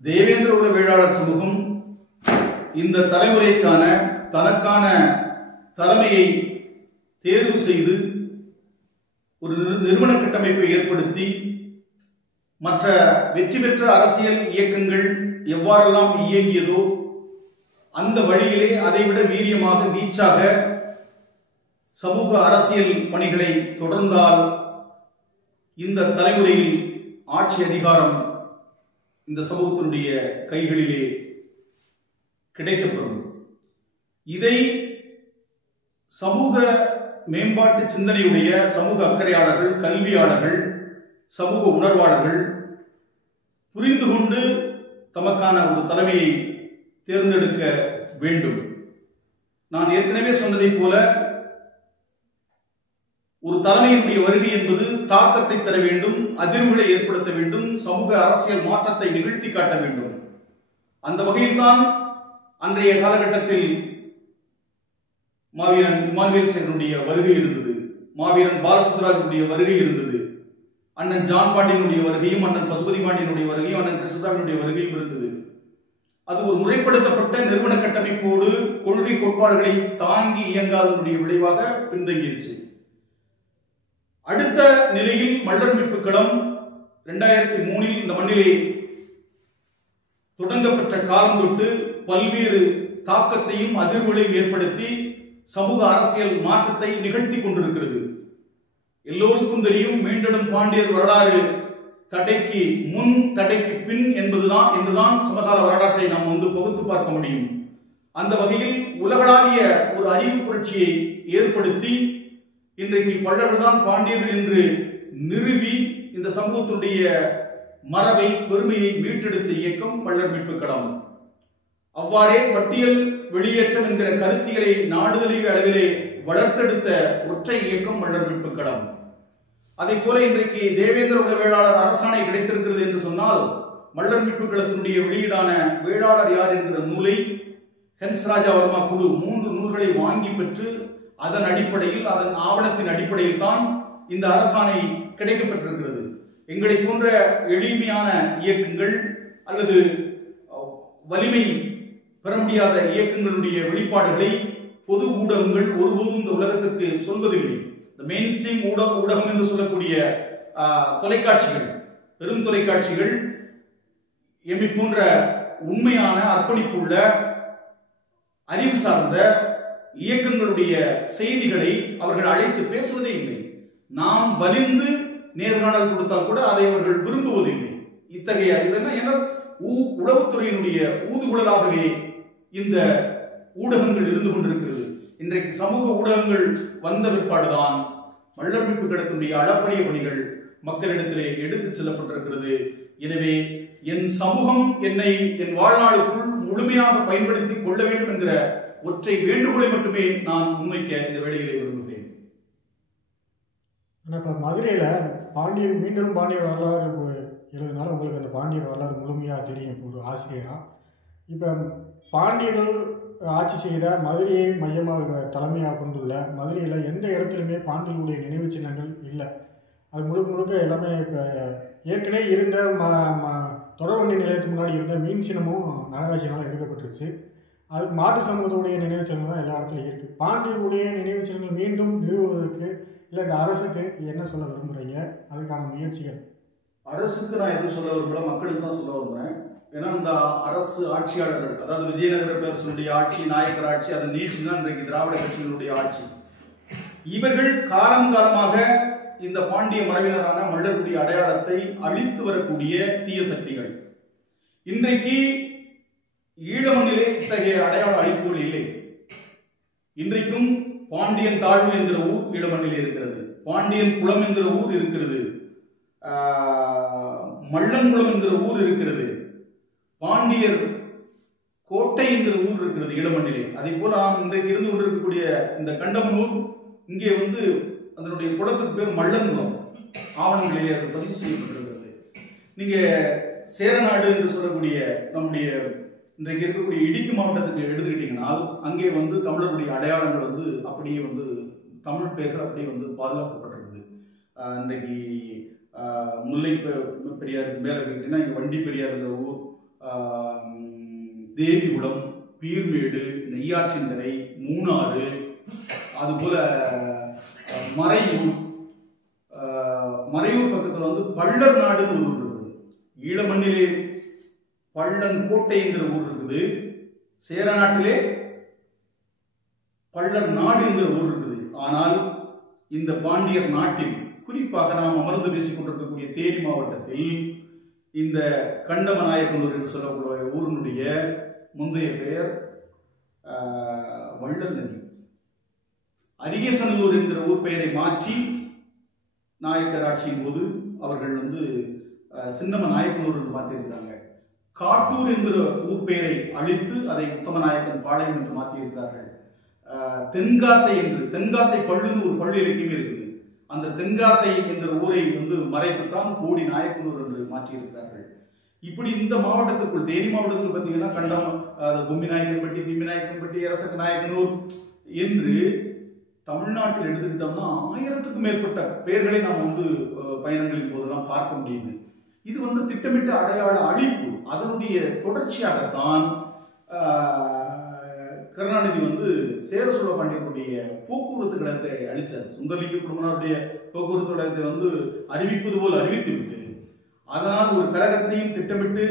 தேவேந்திர குல வேளாளர் சமூகம் இந்த தலைமுறைக்கான தனக்கான தலைமையை தேர்வு செய்து ஒரு நிறுவன கட்டமைப்பை ஏற்படுத்தி மற்ற வெற்றி பெற்ற அரசியல் இயக்கங்கள் எவ்வாறெல்லாம் இயங்கியதோ அந்த வழியிலே அதைவிட வீரியமாக வீச்சாக சமூக அரசியல் பணிகளை தொடர்ந்தால் இந்த தலைமுறையில் ஆட்சி அதிகாரம் இந்த சமூகத்தினுடைய கைகளிலே கிடைக்கப்படும். இதை சமூக மேம்பாட்டு சிந்தனையுடைய சமூக அக்கறையாளர்கள், கல்வியாளர்கள், சமூக உணர்வாளர்கள் புரிந்து கொண்டு தமக்கான ஒரு தலைமையை தேர்ந்தெடுக்க வேண்டும். நான் ஏற்கனவே சொன்னதை போல ஒரு தலைமையினுடைய வருகை என்பது தாக்கத்தை தர வேண்டும், அதிர்வுகளை ஏற்படுத்த வேண்டும், சமூக அரசியல் மாற்றத்தை நிகழ்த்தி காட்ட வேண்டும். அந்த வகையில்தான் அன்றைய காலகட்டத்தில் மாவீரன் இமானுவேல் சேகரனுடைய வருகை இருந்தது, மாவீரன் பாலசுந்தராஜனுடைய வருகை இருந்தது, அண்ணன் ஜான் பாண்டியனுடைய வருகையும், அண்ணன் பசுபதி பாண்டியனுடைய வருகையும், அண்ணன் கிருஷ்ணசாமியுடைய வருகையும் இருந்தது. அது ஒரு முறைப்படுத்தப்பட்ட நிறுவன கட்டமைப்போடு கொள்கை கோட்பாடுகளை தாங்கி இயங்காதனுடைய விளைவாக பின்தங்கிருச்சு. அடுத்த நிலையில் மல்லர் மீட்பு களம் 2003 இந்த மண்ணிலே தொடங்கப்பட்ட காலம் தொட்டு பல்வேறு தாக்கத்தையும் அதிர்வுகளையும் ஏற்படுத்தி சமூக அரசியல் மாற்றத்தை நிகழ்த்தி கொண்டிருக்கிறது. எல்லோருக்கும் தெரியும், மீண்டெடும் பாண்டியர் வரலாறு தடைக்கு முன் தடைக்கு பின் என்றுதான் சமகால வரலாற்றை நாம் பகுத்து பார்க்க முடியும். அந்த வகையில் உலகளாவிய ஒரு அறிவு புரட்சியை ஏற்படுத்தி இன்றைக்கு பல்லர்கள் தான் பாண்டியர்கள் என்று நிறுவி இந்த சமூகத்தினுடைய மரபை பெருமையை மீட்டெடுத்த இயக்கம் மல்லர் மீட்பு களம். அவ்வாறே பட்டியல் வெளியேற்றம் என்கிற கருத்தியலை நாடுதழுவிய அளவிலே வளர்த்தெடுத்த ஒற்றை இயக்கம் மல்லர் மீட்பு களம். அதை போல இன்றைக்கு தேவேந்திர குல வேளாளர் அரசாணை கிடைத்திருக்கிறது என்று சொன்னால் மல்லர் மீட்பு களத்தினுடைய வெளியீடான வேளாளர் யார் என்கிற நூலை ஹென்ஸ் ராஜா வர்மா குழு 3 நூல்களை வாங்கி பெற்று அதன் அடிப்படையில், அதன் ஆவணத்தின் அடிப்படையில் தான் இந்த அரசாணை கிடைக்கப்பட்டிருக்கிறது. எங்களை போன்ற எளிமையான இயக்கங்கள் அல்லது வலிமை பெற முடியாத இயக்கங்களுடைய வெளிப்பாடுகளை பொது ஊடகங்கள் ஒருபோதும் இந்த உலகத்திற்கு சொல்வதில்லை. இந்த மெயின் ஸ்ட்ரீம் ஊடகம் என்று சொல்லக்கூடிய தொலைக்காட்சிகள், பெரும் தொலைக்காட்சிகள் எம்மை போன்ற உண்மையான அர்ப்பணிப்புள்ள அறிவு சார்ந்த இயக்கங்களுடைய செய்திகளை அவர்கள் அழைத்து பேசுவதே இல்லை. நாம் வலிந்து நேர்காணல் கொடுத்தால் கூட அதை அவர்கள் விரும்புவதில்லை. இத்தகைய இதெல்லாம் உளவுத்துறையினுடைய ஊதுகுழலாகவே இந்த ஊடகங்கள் இருந்து கொண்டிருக்கிறது. இன்றைக்கு சமூக ஊடகங்கள் வந்த பிற்பாடுதான் மல்லர் மீட்பு களத்தினுடைய அளப்பரிய பணிகள் மக்களிடத்திலே எடுத்துச் செல்லப்பட்டிருக்கிறது. எனவே என் சமூகம் என்னை என் வாழ்நாளுக்குள் முழுமையாக பயன்படுத்திக் கொள்ள வேண்டும் என்கிற ஒற்றை வேண்டுகோளை மட்டுமே நான் முன்வைக்க இந்த வேளையிலே விரும்புகிறேன். இப்போ மதுரையில் மீண்டும் பாண்டியர் வரலாறு எழுதினாலும் உங்களுக்கு அந்த பாண்டியர் வரலாறு முழுமையாக தெரியும் ஒரு ஆசிரியராக. இப்போ பாண்டியர்கள் ஆட்சி செய்த மதுரையை மையமாக தலைமையாக கொண்டுள்ள மதுரையில் எந்த இடத்துலையுமே பாண்டியர்களுடைய நினைவு சின்னங்கள் இல்லை. அது முழுக்க எல்லாமே இப்போ ஏற்கனவே இருந்த தொடர்வண்டி நிலையத்துக்கு முன்னாடி இருந்த மீன் சின்னமும் நகராட்சியினால் எடுக்கப்பட்டுருச்சு. அதுக்கு மாட்டு சமூகத்துடைய நினைவு சின்னங்கள் தான் எல்லா இடத்துலையும் இருக்குது. பாண்டியர்களுடைய நினைவு சின்னங்கள் மீண்டும் நிறுவுவதற்கு இல்லை இந்த அரசுக்கு என்ன சொல்ல விரும்புகிறீங்க? அதுக்கான முயற்சிகள். அரசுக்கு நான் எதுவும் சொல்ல விரும்பல, மக்களுக்கு தான் சொல்ல விரும்புகிறேன். ஏன்னா இந்த அரசு ஆட்சியாளர்கள், அதாவது விஜயநகர பேரரசனுடைய ஆட்சி, நாயக்கர் ஆட்சி, அதன் நீட்சி தான் இன்றைக்கு திராவிட கட்சிகளுடைய ஆட்சி. இவர்கள் காலம் காலமாக இந்த பாண்டிய மரபினரான மல்லர்களுடைய அடையாளத்தை அழித்து வரக்கூடிய தீய சக்திகள். இன்றைக்கு ஈழமண்ணிலே இத்தகைய அடையாள அழிப்புகள் இல்லை. இன்றைக்கும் பாண்டியன் தாழ்வு என்கிற ஊர் ஈழமண்ணிலே இருக்கிறது, பாண்டியன் குளம் என்கிற ஊர் இருக்கிறது, மல்லன்குளம் என்கிற ஊர் இருக்கிறது, பாண்டியர் கோட்டை என்கிற ஊர் இருக்கிறது ஈழமண்ணிலே. அதே போல நாம் இன்றைக்கு இருந்து கொண்டிருக்கக்கூடிய இந்த கண்டமனூர், இங்கே அதனுடைய குளத்துக்கு பேர் மல்லன்குளம், ஆவணங்களிலே அது பதிவு செய்யப்பட்டிருக்கிறது. நீங்க சேரநாடு என்று சொல்லக்கூடிய நம்முடைய இன்றைக்கு இருக்கக்கூடிய இடுக்கி மாவட்டத்துக்கு எடுத்துக்கிட்டீங்கன்னால் அங்கே தமிழருடைய அடையாளங்கள் அப்படியே தமிழ் பெயர்கள் அப்படியே பாதுகாக்கப்பட்டிருக்குது. இன்றைக்கு முல்லை பெரியாருக்கு மேலே கேட்டீங்கன்னா இங்கே வண்டி பெரியாருங்கிற ஊர், தேவிகுளம், பீர்மேடு, நெய்யாற்றின்கரை, மூணாறு, அதுபோல மறையூர். மறையூர் பக்கத்தில் வந்து பள்ளர் நாடுன்னு ஒரு ஊர் இருக்குது. ஈழமண்ணிலே பள்ளன் கோட்டைங்கிற ஊர் இருக்குது. சேர நாட்டிலே பள்ளர் நாடு என்கிற ஊர் இருக்குது. ஆனால் இந்த பாண்டியர் நாட்டில், குறிப்பாக நாம் அமர்ந்து பேசிக் கொண்டிருக்கக்கூடிய தேனி மாவட்டத்தில், இந்த கண்டமநாயக்கனூர் என்று சொல்லக்கூடிய ஊரினுடைய முந்தைய பெயர் வள்ளல் நதி. அரிகேசனூர் என்கிற ஊர் பெயரை மாற்றி நாயக்கர் ஆட்சியின் போது அவர்கள் வந்து சின்னம நாயக்கனூர் என்று மாற்றியிருக்காங்க. காட்டூர் என்கிற ஊர் பெயரை அழித்து அதை உத்தமநாயக்கன் பாளையம் என்று மாற்றியிருக்கிறார்கள். தென்காசை என்று, தென்காசை பள்ளுன்னு ஒரு பள்ளி இலக்கியமே இருக்குது. அந்த தென்காசை என்கிற ஊரை வந்து மறைத்துத்தான் கோடி நாயக்கனூர் என்று மாற்றியிருக்கிறார்கள். இப்படி இந்த மாவட்டத்திற்குள், தேனி மாவட்டத்தில் பார்த்தீங்கன்னா கண்டம், கும்பிநாயக்கன்பட்டி, திம்மிநாயக்கன்பட்டி, அரசக நாயக்கனூர் என்று தமிழ்நாட்டில் எடுத்துக்கிட்டோம்னா 1000க்கும் மேற்பட்ட பெயர்களை நாம் வந்து பயணங்களின் போதெல்லாம் பார்க்க முடியுது. இது வந்து திட்டமிட்ட அடையாள அழிப்பு. அதனுடைய தொடர்ச்சியாகத்தான் கருணாநிதி வந்து சேர சோழ பாண்டியனுடைய போக்குவரத்து கழகத்தை அழிச்சார். சுந்தரலிங்க குடும்பனாருடைய போக்குவரத்து கழகத்தை வந்து அறிவிப்பது போல் அறிவித்து விட்டு, அதனால் ஒரு கழகத்தையும் திட்டமிட்டு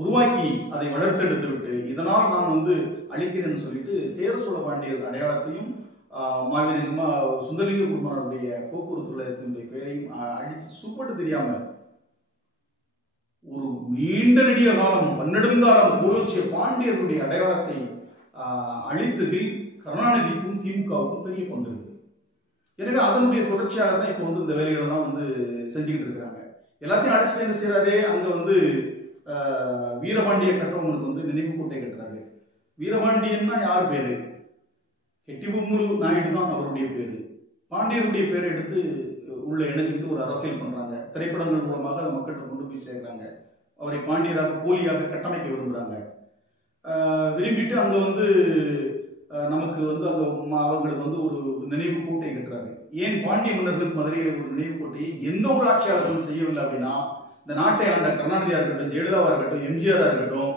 உருவாக்கி அதை வளர்த்தெடுத்து விட்டு, இதனால் நான் வந்து அழிக்கிறேன்னு சொல்லிட்டு சேர சோழ பாண்டியர் அடையாளத்தையும் சுந்தரலிங்க குடும்பனாருடைய போக்குவரத்து கழகத்தினுடைய பெயரையும் அடிச்சு சுப்பட்டு தெரியாம ஒரு நீண்ட நெடிய காலம், பன்னெடுங்காலம் கோலோச்சிய பாண்டியர்களுடைய அடையாளத்தை அழித்ததில் கருணாநிதிக்கும் திமுகவுக்கும் பெரிய பங்கு இருக்கு. எனவே அதனுடைய தொடர்ச்சியாக தான் இப்போ வந்து இந்த வேலைகளெல்லாம் வந்து செஞ்சுக்கிட்டு இருக்கிறாங்க. எல்லாத்தையும் அடிச்சுட்டு என்ன செய்யறாரு, அங்க வந்து வீரபாண்டிய கட்டவங்களுக்கு வந்து நினைவு கோட்டை கட்டுறாரு. வீரபாண்டியன்னா யார் பேரு? கெட்டிபொம்மலு நாயுடு தான் அவருடைய பேரு. பாண்டியருடைய பேரை எடுத்து உள்ள இணைச்சிக்கிட்டு ஒரு அரசியல் பண்றாங்க. திரைப்படங்கள் மூலமாக அதை மக்கள்கிட்ட கொண்டு போய் சேர்க்கிறாங்க. அவரை பாண்டியராக போலியாக கட்டமைக்க விரும்புகிறாங்க. விரும்பிட்டு அங்கே வந்து நமக்கு வந்து அங்கே அவங்களுக்கு வந்து ஒரு நினைவு கோட்டை கட்டுறாரு. ஏன் பாண்டிய மன்னர்களுக்கு மதுரையில் ஒரு நினைவு கோட்டையை எந்த ஒரு ஆட்சியாளர்களும் செய்யவில்லை அப்படின்னா, இந்த நாட்டை ஆண்ட கருணாநிதியாக இருக்கட்டும், ஜெயலலிதாவாக இருக்கட்டும், எம்ஜிஆராக இருக்கட்டும்,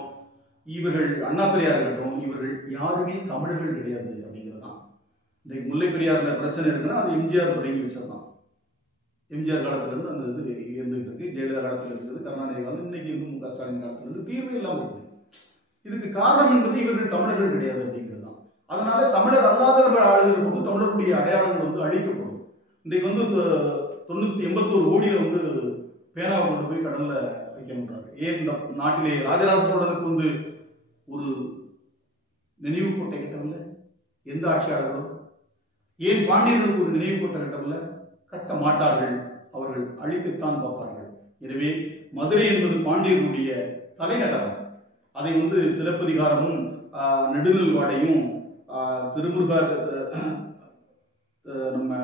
இவர்கள் அண்ணாதுரையாக இருக்கட்டும், இவர்கள் யாருமே தமிழர்கள் கிடையாது அப்படிங்கிறது தான். இந்த முல்லை பெரியாறுல பிரச்சனை இருக்குன்னா அது எம்ஜிஆர் தொடங்கி வச்சதுதான். எம்ஜிஆர் காலத்திலிருந்து அந்த இது இருந்துகிட்டு இருக்கு. ஜெயலலிதா காலத்தில் இருந்தது, கருணாநிதி காலம், இன்னைக்கு வந்து மு க ஸ்டாலின் காலத்திலிருந்து தீர்வு இல்லாமல் இருக்குது. இதுக்கு காரணம் என்பது இவர்கள் தமிழர்கள் கிடையாது அப்படிங்கிறது தான். அதனால தமிழர் அல்லாதவர்கள் ஆளுகிற போது தமிழருடைய அடையாளங்கள் வந்து அழிக்கப்படும். இன்றைக்கு வந்து 981 கோடியில வந்து பேனாவை கொண்டு போய் கடல்ல வைக்கணுன்றாரு. ஏன் இந்த நாட்டிலே ராஜராஜ சோழனுக்கு வந்து ஒரு நினைவு கோட்டை கட்டவில்லை எந்த ஆட்சியாளர்களும்? ஏன் பாண்டியர்களுக்கு ஒரு நினைவு கோட்டை கட்டவில்லை? கட்ட மாட்டார்கள். அவர்கள் அழிக்கத்தான் பார்ப்பார்கள். எனவே மதுரை என்பது பாண்டியர்களுடைய தலைநகரம். அதை வந்து சிலப்பதிகாரமும் நெடுநல்வாடையும் நம்ம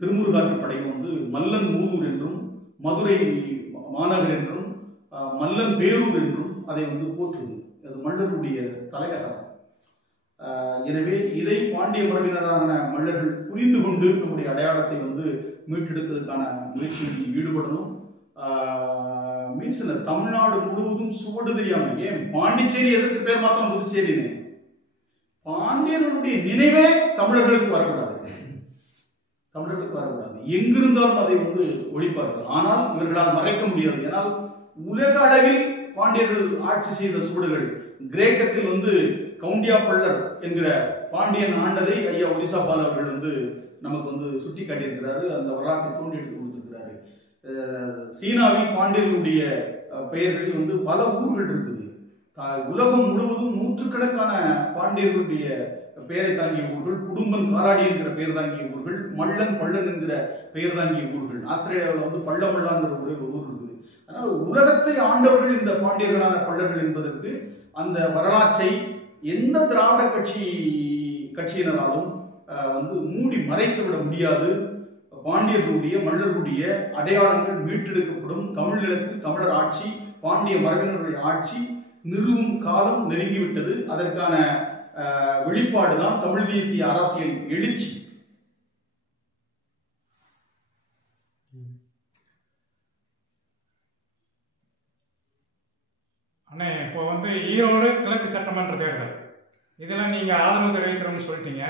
திருமுருகாற்றுப்படையும் வந்து மல்லன் மூதூர் என்றும், மதுரை மாநகர் என்றும், மல்லன் பேரூர் என்றும் அதை வந்து போற்றுது. அது மல்லருடைய தலைநகரம். எனவே இதை பாண்டிய மரபினரான மல்லர்கள் புரிந்து கொண்டு நம்முடைய அடையாளத்தை வந்து மீட்டெடுப்பதற்கான முயற்சியில் ஈடுபடணும். மீன்ஸ் இந்த தமிழ்நாடு முழுவதும் சுவடு தெரியாம, ஏன் பாண்டிச்சேரி எதற்கு பேர் மாத்திரம் புதுச்சேரின்னு? பாண்டியர்களுடைய நினைவே தமிழர்களுக்கு வரக்கூடாது. தமிழர்களுக்கு வரக்கூடாது. எங்கிருந்தாலும் அதை வந்து ஒழிப்பார்கள். ஆனால் இவர்களால் மறைக்க முடியாது. ஏனால் உலக அளவில் பாண்டியர்கள் ஆட்சி செய்த சுவடுகள், கிரேக்கத்தில் வந்து கவுண்டியா பள்ளர் என்கிற பாண்டியன் ஆண்டதை ஐயா ஒரிசா பால் அவர்கள் வந்து நமக்கு வந்து சுட்டி காட்டியிருக்கிறாரு. அந்த வரலாற்றை தோண்டி எடுத்து கொடுத்திருக்கிறாரு. சீனாவில் பாண்டியர்களுடைய பெயர்கள் வந்து பல ஊர்கள் இருக்குது. உலகம் முழுவதும் நூற்றுக்கணக்கான பாண்டியர்களுடைய பெயரை தாங்கிய ஊர்கள், குடும்பம் காராடி என்கிற பெயர் தாங்கிய ஊர்கள், மல்லன் பள்ளன் என்கிற பெயர் தாங்கிய ஊர்கள். ஆஸ்திரேலியாவில் வந்து பள்ளமல்லாங்கிற ஒரே ஒரு ஊர் இருக்குது. அதனால உலகத்தை ஆண்டவர்கள் இந்த பாண்டியர்களான பள்ளர்கள் என்பதற்கு அந்த வரலாற்றை எந்த திராவிட கட்சியினராலும் வந்து மூடி மறைத்து விட முடியாது. பாண்டியர்களுடைய மல்லர்களுடைய அடையாளங்கள் மீட்டெடுக்கப்படும். தமிழ் நிலத்தில் தமிழர் ஆட்சி, பாண்டிய மரபினருடைய ஆட்சி நிறுவும் காலம் நெருங்கிவிட்டது. அதற்கான வெளிப்பாடுதான் தமிழ் தேசிய அரசியல் எழுச்சி. அண்ணே, இப்போ வந்து ஈரோடு கிழக்கு சட்டமன்ற தேர்தல் இதில் நீங்கள் ஆதரவு தெரிவிக்கிறோம்னு சொல்லிட்டீங்க.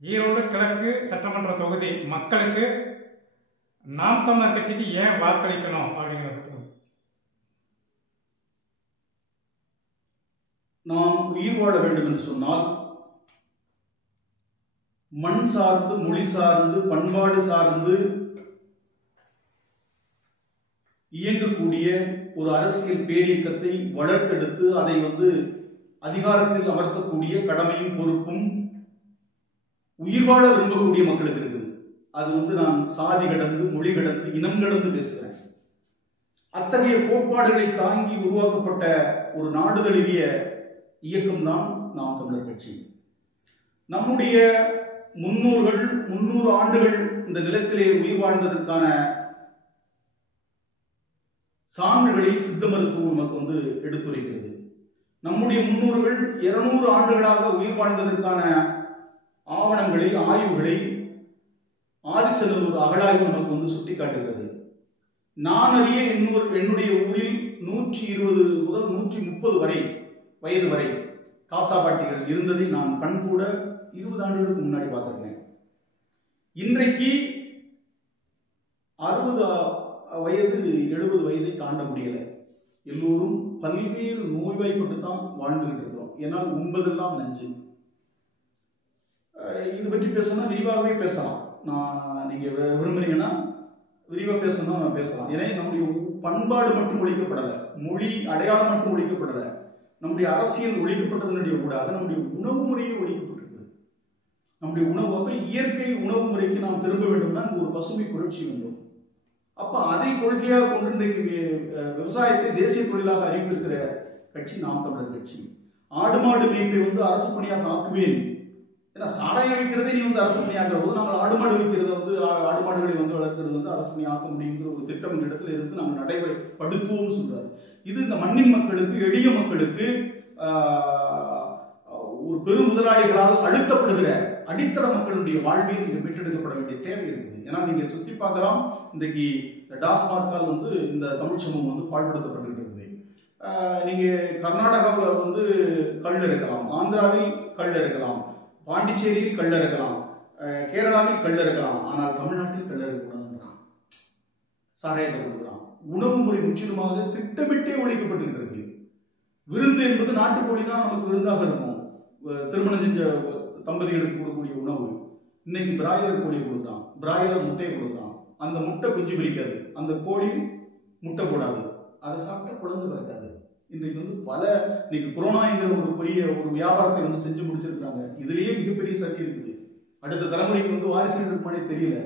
ஈரோடு கிழக்கு சட்டமன்ற தொகுதி மக்களுக்கு நாம் தமிழர் கட்சிக்கு ஏன் வாக்களிக்கணும் அப்படிங்கிறது நாம் உயிர் வாழ வேண்டும் என்று சொன்னால் மண் சார்ந்து, மொழி சார்ந்து, பண்பாடு சார்ந்து இயங்கக்கூடிய ஒரு அரசியல் பேரியக்கத்தை வளர்த்தெடுத்து அதை அதிகாரத்தில் அமர்த்தக்கூடிய கடமையும் பொறுப்பும் உயிர் வாழ விரும்பக்கூடிய மக்களுக்கு இருக்குது. அது நான் சாதி கடந்து, மொழி கடந்து, இனம் கடந்து பேசுகிறேன். அத்தகைய கோட்பாடுகளை தாங்கி உருவாக்கப்பட்ட ஒரு நாடு தழுவிய இயக்கம்தான் நாம் தமிழர் கட்சி. நம்முடைய முன்னோர்கள் 300 ஆண்டுகள் இந்த நிலத்திலே உயிர் வாழ்ந்ததற்கான சான்றுகளை சித்த மருத்துவம் நமக்கு எடுத்துரைக்கிறது. நம்முடைய முன்னோர்கள் 200 ஆண்டுகளாக உயிர் வாழ்ந்ததற்கான ஆவணங்களை, ஆய்வுகளை ஆதிச்சநல்லூர் அகழாய்வு நமக்கு சுட்டிக்காட்டுகிறது. நான் அறிய என்னுடைய ஊரில் 120 முதல் 130 வயது வரை தாத்தா பாட்டிகள் இருந்ததை நான் கண்கூட 20 ஆண்டுகளுக்கு முன்னாடி பார்த்திருக்கேன். இன்றைக்கு 60 வயது 70 வயதை தாண்ட முடியல. எல்லோரும் பல்வேறு நோய்வாய்ப்பட்டு தான் வாழ்ந்துகிட்டு இருக்கிறோம். ஏன்னால் உண்பதெல்லாம் நஞ்சு. இது பற்றி பேசணும், விரிவாகவே பேசலாம். நீங்க விரும்புறீங்கன்னா விரிவாக பேசணும், பேசலாம். ஏன்னா நம்முடைய பண்பாடு மட்டும் ஒழிக்கப்படலை, மொழி அடையாளம் மட்டும் ஒழிக்கப்படலை, நம்முடைய அரசியல் ஒழிக்கப்பட்டதனுடைய ஊடாக நம்முடைய உணவு முறையை ஒழிக்கப்பட்டிருக்கிறது. நம்முடைய உணவு இயற்கை உணவு முறைக்கு நாம் திரும்ப வேண்டும்னா ஒரு பசுமை புரட்சி வேண்டும். அப்ப அதை கொள்கையாக கொண்டு இன்றைக்கு விவசாயத்தை தேசிய தொழிலாக அறிவித்திருக்கிற கட்சி நாம் தமிழர் கட்சி. ஆடு மாடு மேய்ப்பை அரசு பணியாக ஆக்குவேன். ஏன்னா சாராயம் வைக்கிறதே நீ அரசு பணியாக்குற போது நாங்கள் ஆடு மாடு வைக்கிறத ஆடு மாடுகளை வளர்க்கிறது அரசு பணி ஆக்க முடியுங்கிற ஒரு திட்டம் இந்த இடத்துல இருந்து நாங்கள் நடைமுறைப்படுத்துவோம்னு சொல்றாரு. இது இந்த மண்ணின் மக்களுக்கு, எளிய மக்களுக்கு, ஒரு பெரும் முதலாளிகளால் அழுத்தப்படுகிற அடித்தள மக்களுடைய வாழ்வில் இங்க மீட்டெடுக்கப்பட வேண்டிய தேவை இருக்குது. ஏன்னா நீங்க சுத்தி பார்க்கலாம், இன்றைக்கு டாஸ்மார்க்கால் இந்த தமிழ் சமூகம் பாழ்படுத்தப்பட்டு இருக்குது. நீங்க கர்நாடகாவில் கல் இறக்கலாம், ஆந்திராவில் கல் இறக்கலாம், பாண்டிச்சேரியில் கல் இறக்கலாம், கேரளாவில் கல் இறக்கலாம். ஆனால் தமிழ்நாட்டில் கல் இறக்கக்கூடாதுன்றான், சாராயத்தை கொடுக்குறான். உணவு முறை முற்றிலுமாக திட்டமிட்டே ஒழிக்கப்பட்டு இருக்கு. விருந்து என்பது நாட்டுக்கோழி தான் நமக்கு விருந்தாக இருக்கும். திருமணம் செஞ்ச தம்பதிகளுக்கு கொடுக்கக்கூடிய உணவு. இன்னைக்கு பிராய்லர் கோழியை கொடுக்குறான், பிராய்லர் முட்டையை கொடுக்குறான். அந்த முட்டை குஞ்சு பிரிக்காது, அந்த கோழி முட்டை போடாது, அதை சாப்பிட்டா குழந்தை பிறக்காது. இன்றைக்கு இன்னைக்கு கொரோனாங்கிற ஒரு பெரிய ஒரு வியாபாரத்தை செஞ்சு முடிச்சிருக்காங்க. இதுலயே மிகப்பெரிய சதி இருக்குது. அடுத்த தலைமுறைக்கு வாரிசுகள் இருக்குமானே தெரியல.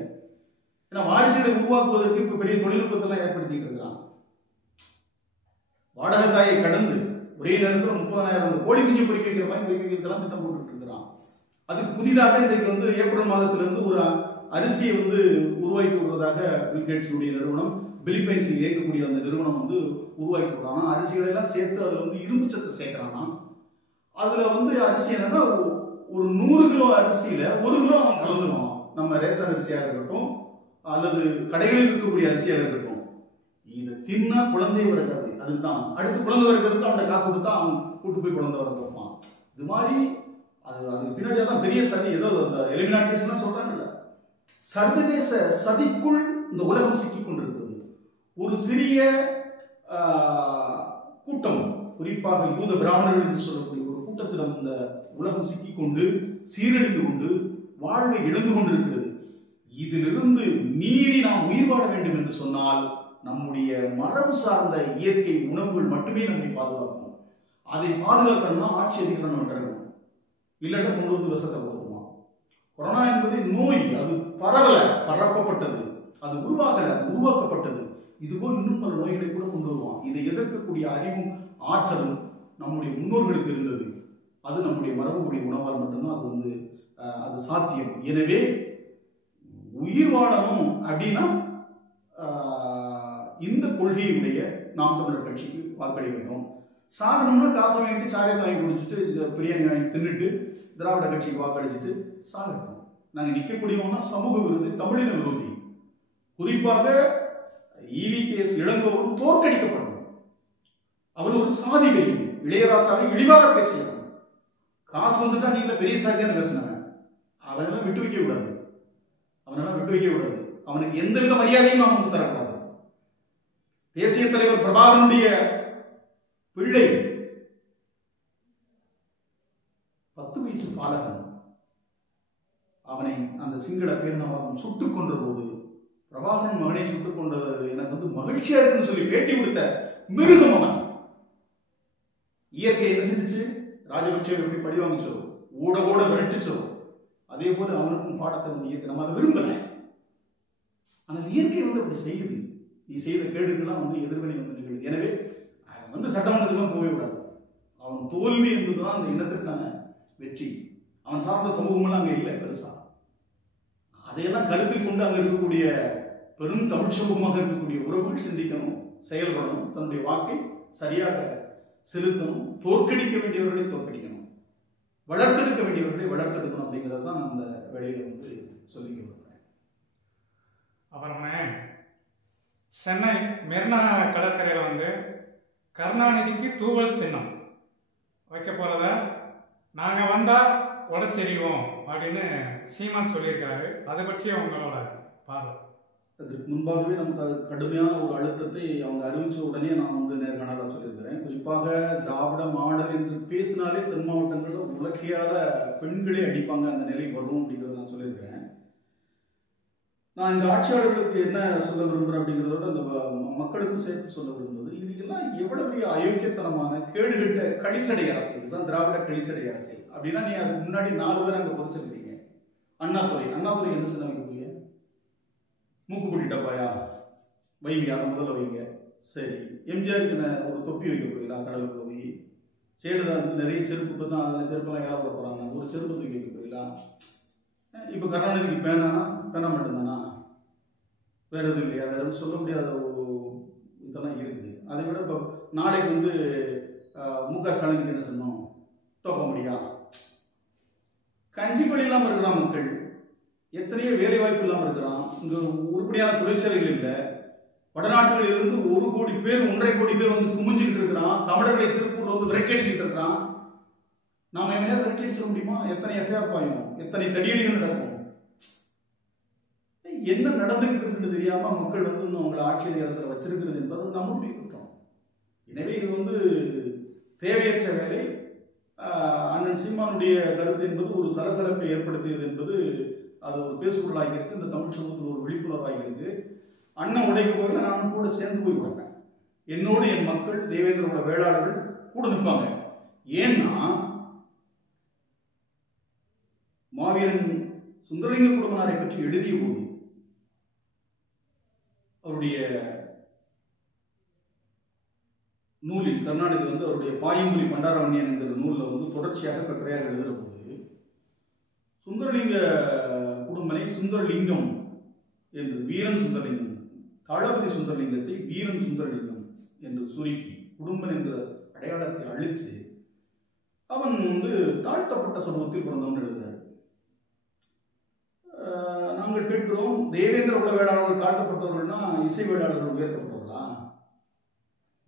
ஏன்னா வாரிசுகளை உருவாக்குவதற்கு இப்ப பெரிய தொழில்நுட்பத்தெல்லாம் ஏற்படுத்திட்டு இருக்கிறான். வாடகை தாயை கடந்து ஒரே நேரத்தில் 30,000 கோழி குஞ்சு பொறிக்க வைக்கிற மாதிரி பொறிக்க வைக்கிறதெல்லாம் திட்டம் போட்டு இருக்கிறான். அதுக்கு புதிதாக இன்றைக்கு ஏப்ரல் மாதத்திலிருந்து ஒரு அரிசியை உருவாக்கி விடுவதாக பில்கேட்ஸுடைய நிறுவனம், பிலிப்பைன்ஸில் இயக்கக்கூடிய அந்த நிறுவனம் உருவாக்கி விடுறாங்க. அரிசிகளை எல்லாம் சேர்த்து அதுல இரும்பு சத்தை சேர்க்கிறானா. அதுல அரிசி என்னன்னா ஒரு 100 கிலோ அரிசியில 1 கிலோ அவன் கலந்துடுவான். நம்ம ரேஷன் அரிசியாக இருக்கட்டும் அல்லது கடைகளில் இருக்கக்கூடிய அரிசியாக இருக்கட்டும். இதை தின்னா குழந்தைய பிறக்காது. அதுதான் அடுத்து குழந்தை பிறக்கிறதுக்கு அவன் காசு கொடுத்தா அவன் கூட்டு போய் குழந்தை வர வைப்பான். இது மாதிரி அதுக்கு பின்னாடி தான் பெரிய சதி. ஏதோ அந்த எலிமினாட்டிஸ் சொல்றாங்கல்ல, சர்வதேச சதிக்குள் இந்த உலகம் சிக்கிக் கொண்டிருக்கிறது. ஒரு சிறிய கூட்டம், குறிப்பாக யூத பிராமணர்கள் என்று சொல்லக்கூடிய ஒரு கூட்டத்திடம் இந்த உலகம் சிக்கிக்கொண்டு சீரழிந்து கொண்டு வாழ்வை இழந்து கொண்டிருக்கிறது. இதிலிருந்து மீறி நாம் உயிர் வாழ வேண்டும் என்று சொன்னால் நம்முடைய மரபு சார்ந்த இயற்கை உணவுகள் மட்டுமே நம்மை பாதுகாக்கும். அதை பாதுகாக்கணும்னா ஆட்சி அதிகாரம் நம்ம இருக்கணும். இல்லாட்ட கொண்டு விஷத்தை கொடுத்துருவான். கொரோனா என்பது நோய், அது பரப்பப்பட்டது, அது உருவாகல, அது உருவாக்கப்பட்டது. இதுபோல் இன்னும் பல நோய்களை கூட கொண்டு வருவான். இதை எதிர்க்கக்கூடிய அறிவும் ஆற்றலும் நம்முடைய முன்னோர்களுக்கு இருந்தது. அது நம்முடைய மரபுடைய உணவால் மட்டும்தான் அது சாத்தியம். எனவே உயிர் வாழணும் அப்படின்னா இந்த கொள்கையுடைய நாம் தமிழர் கட்சிக்கு வாக்களிக்கணும். சாகணும்னா காசை வாங்கிட்டு சாரியத்தை வாங்கி குடிச்சிட்டு பிரியாணி வாங்கி தின்னுட்டு திராவிட கட்சிக்கு வாக்களிச்சுட்டு சாகட்டும். நாங்கள் நிற்கக்கூடியவங்கன்னா சமூக விரோதி, தமிழின விரோதி. குறிப்பாக EVKS இளங்கோவன் தோற்கடிக்கப்படணும். அவன் ஒரு சாதி வெறியன். இளையராசாவை இழிவாக பேசியவன். காசு வந்துட்டா நீங்க பெரிய சாதியான பேசினவன். அவனெல்லாம் விட்டு வைக்க கூடாது. அவனுக்கு எந்தவித மரியாதையும் நாம் வந்து தரக்கூடாது. தேசிய தலைவர் பிரபாகரனுடைய பிள்ளை 10 வயசு பாலகன். அவனை அந்த சிங்கள பேரினவாதம் சுட்டுக் கொன்ற போது, பிரபாகரன் மகனை சுட்டுக் கொண்டது எனக்கு வந்து மகிழ்ச்சியா இருக்குன்னு சொல்லி பேட்டி கொடுத்த மிருகம் அவன். இயற்கை என்ன செஞ்சிச்சு? ராஜபக்சே எப்படி பழி வாங்கிச்சோ, ஓட ஓட விரட்டுச்சோ, அதே போல அவனுக்கும் பாடத்தை வந்து இயற்கை. நம்ம அதை விரும்பல. ஆனால் இயற்கை வந்து அப்படி செய்யுது. நீ செய்த கேடுகள்லாம் வந்து எதிர்வினை வந்து நிகழுது. எனவே அவன் வந்து சட்டமன்றத்துக்கு போகவே கூடாது. அவன் தோல்வி என்பதுதான் அந்த இனத்திற்கான வெற்றி. அவன் சார்ந்த சமூகமெல்லாம் அங்கே இல்லை பெருசா. அதையெல்லாம் கருத்தில் கொண்டு அங்கே இருக்கக்கூடிய பெரும் தமிழ் சமூகமாக இருக்கக்கூடிய உறவுகள் சிந்திக்கணும், செயல்படணும், தன்னுடைய வாக்கை சரியாக செலுத்தணும், தோற்கடிக்க வேண்டியவர்களை தோற்கடிக்கணும், வளர்த்தெடுக்க வேண்டியவர்களை வளர்த்தெடுக்கணும் அப்படிங்கிறத தான் நான் அந்த வேலையில வந்து சொல்லிக்க விரும்புகிறேன். அப்புறமே சென்னை மெரினா கடற்கரையில் வந்து கருணாநிதிக்கு தூவல் சின்னம் வைக்க போகிறத நாங்கள் வந்தால் உடச்செறிவோம் அப்படின்னு சீமான் சொல்லியிருக்கிறாரு. அதை பற்றி அவங்களோட பார்வை. அதற்கு முன்பாகவே நமக்கு அது கடுமையான ஒரு அழுத்தத்தை அவங்க அறிவித்த உடனே நான் வந்து நேர்காணலாக சொல்லியிருக்கிறேன். குறிப்பாக திராவிட மாடல் என்று பேசினாலே தென் மாவட்டங்களில் உலக்கையாத பெண்களே அடிப்பாங்க, அந்த நிலை வரும் அப்படிங்கிறத நான் சொல்லியிருக்கிறேன். நான் இந்த ஆட்சியாளர்களுக்கு என்ன சொல்ல விரும்புகிறேன் அப்படிங்கிறதோட அந்த மக்களுக்கும் சேர்த்து சொல்ல விரும்புவது, இது எல்லாம் எவ்வளவு பெரிய அயோக்கியத்தனமான கேடுகட்ட கழிசடை அரசியல். இதுதான் திராவிட கழிசடை அரசியல். அப்படின்னா நீ அதுக்கு முன்னாடி 4 பேர் அங்கே புதைச்சிருக்கீங்க. அண்ணாதுரை என்ன சொன்ன வைக்க போய் மூக்குப்பொடி டப்பாயா வைங்க, அதை முதல்ல வைங்க. சரி, எம்ஜிஆருக்கு ஒரு தொப்பி வைக்க போறீங்களா? கடலுக்குள்ள போய் சேடுல வந்து நிறைய செருப்பு தான், அதில் செருப்பெல்லாம் ஏற போட போறாங்க, ஒரு செருப்பு தூக்கி வைக்க போறீங்களா? இப்போ கருணாநிதிக்கு பேனா மட்டும்தானா? வேற எதுவும் இல்லையா? வேற எதுவும் சொல்ல முடியாத இதெல்லாம் இருக்குது. அதை விட இப்போ நாளைக்கு வந்து மு.க. ஸ்டாலினுக்கு என்ன சொன்னோம்? தோக்க முடியா? கஞ்சி பள்ளி இல்லாமல் இருக்கிறான் மக்கள், எத்தனையோ வேலை வாய்ப்பு இல்லாமல் இருக்கிறான், இங்க உருப்படியான தொழிற்சாலைகள் இல்லை. வடநாட்டுகளிலிருந்து 1 கோடி பேர் 1.5 கோடி பேர் வந்து குமிஞ்சுக்கிட்டு இருக்கிறான். தமிழர்களை திருப்பூர்ல வந்து விரக்கடிச்சுட்டு இருக்கிறான். நாம என்ன விரக்கடிச்சிட முடியுமா? எத்தனை எஃப்ஐஆர் பாயும், எத்தனை தடியடிகள் நடக்கும், என்ன நடந்துகிட்டு இருக்குன்னு தெரியாம மக்கள் வந்து இன்னும் அவங்களை ஆட்சி அதிகாரத்தில் வச்சிருக்கிறது என்பது நம்மளுடைய குற்றம். எனவே இது வந்து தேவையற்ற வேலை. அண்ணன் சீமானுடைய கருத்து என்பது ஒரு சலசலப்பை ஏற்படுத்தியது என்பது அது ஒரு பேசுபொருளாகி இருக்கு. இந்த தமிழ் சமூகத்தில் ஒரு விழிப்புணர்வாகி இருக்கு. அண்ணன் உடைக்க போய் நானும் கூட சேர்ந்து போய் கொடுப்பேன். என்னோடு என் மக்கள் தேவேந்திரோட வேளாளர்கள் கூட நிற்பாங்க. ஏன்னா மாவீரன் சுந்தரலிங்க குடும்பனாரை பற்றி எழுதிய போது அவருடைய நூலில் கருணாநிதி வந்து அவருடைய பாயங்குடி பண்டாரவண்யன் என்கிற நூலில் வந்து தொடர்ச்சியாக கட்டுரையாக எழுதுகிற போது சுந்தரலிங்க குடும்பனை சுந்தரலிங்கம் என்று வீரன் சுந்தரலிங்கம், தளபதி சுந்தரலிங்கத்தை வீரன் சுந்தரலிங்கம் என்று சுருக்கி குடும்பன் என்கிற அடையாளத்தை அழிச்சு அவன் வந்து தாழ்த்தப்பட்ட சமூகத்தில் பிறந்தவன் எழுதுகிறார். நாங்கள் கேட்கிறோம், தேவேந்திர குல வேளாளர்கள் தாழ்த்தப்பட்டவர்கள்னா இசை வேளாளர்கள் உயர்த்தப்பட்டவர்களா?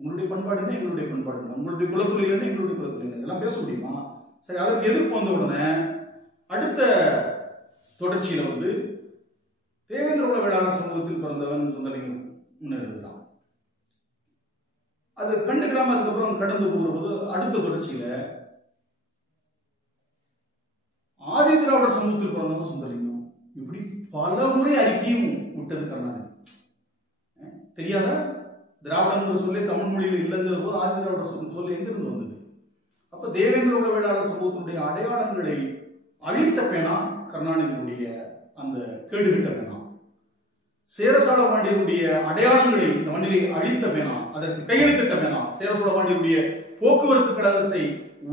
உங்களுடைய பண்பாடு என்ன, எங்களுடைய பண்பாடு என்ன, உங்களுடைய குலத்தொழில் என்ன, எங்களுடைய குலத்தொழில் என்ன, இதெல்லாம் பேச முடியுமா? சரி, அதற்கு எதிர்ப்பு வந்த உடனே அடுத்த தொடர்ச்சியில வந்து தேவேந்திர குல வேளாளர் சமூகத்தில் பிறந்தவன் சுந்தரலிங்கம் எழுதுகிறான். அது கண்டுக்கிறாம அதுக்கப்புறம் கடந்து போகும்போது அடுத்த தொடர்ச்சியில ஆதி திராவிட சமூகத்தில் பிறந்தவன் சுந்தரலிங்கம். இப்படி பல முறை அறிக்கையும் விட்டது கருணாநிதி. தெரியாத திராவிடங்கிற சொல்லே தமிழ் மொழியில் இல்லைங்கிற போது ஆதி திராவிட சொல்ல எங்கிருந்து வந்தது? அப்ப தேவேந்திர குல வேளாளர் சமூகத்தினுடைய அடையாளங்களை அழித்த பேனா கருணாநிதியுடைய அந்த கேடுகிட்ட பேனா. சேரசோழ பாண்டியனுடைய அடையாளங்களை இந்த மண்ணிலே அழித்த பேனா, அதற்கு கையெழுத்திட்ட பேனா, சேரசோழ பாண்டியனுடைய போக்குவரத்து கழகத்தை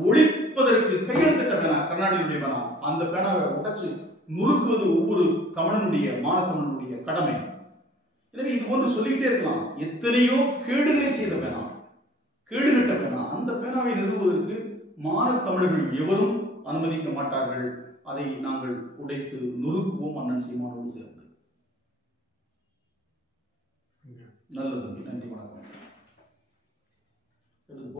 ஒழிப்பதற்கு கையெழுத்திட்ட பேனா கருணாநிதியுடைய பேனா. அந்த பேனாவை உடைச்சு நுறுக்குவது ஒவ்வொரு தமிழனுடைய மானத்தமிழனுடைய கடமை. எனவே இது போன்று சொல்லிக்கிட்டே இருக்கலாம். எத்தனையோ கேடுகளை செய்த பேனா, கேடுகட்ட பேனா. அந்த பேனாவை நிறுவுவதற்கு மானத்தமிழர்கள் எவரும் அனுமதிக்க மாட்டார்கள். அதை நாங்கள் உடைத்து நொறுக்குவோம் அண்ணன் சீமானோடு சேர்ந்து. நல்லது, நன்றி, வணக்கம்.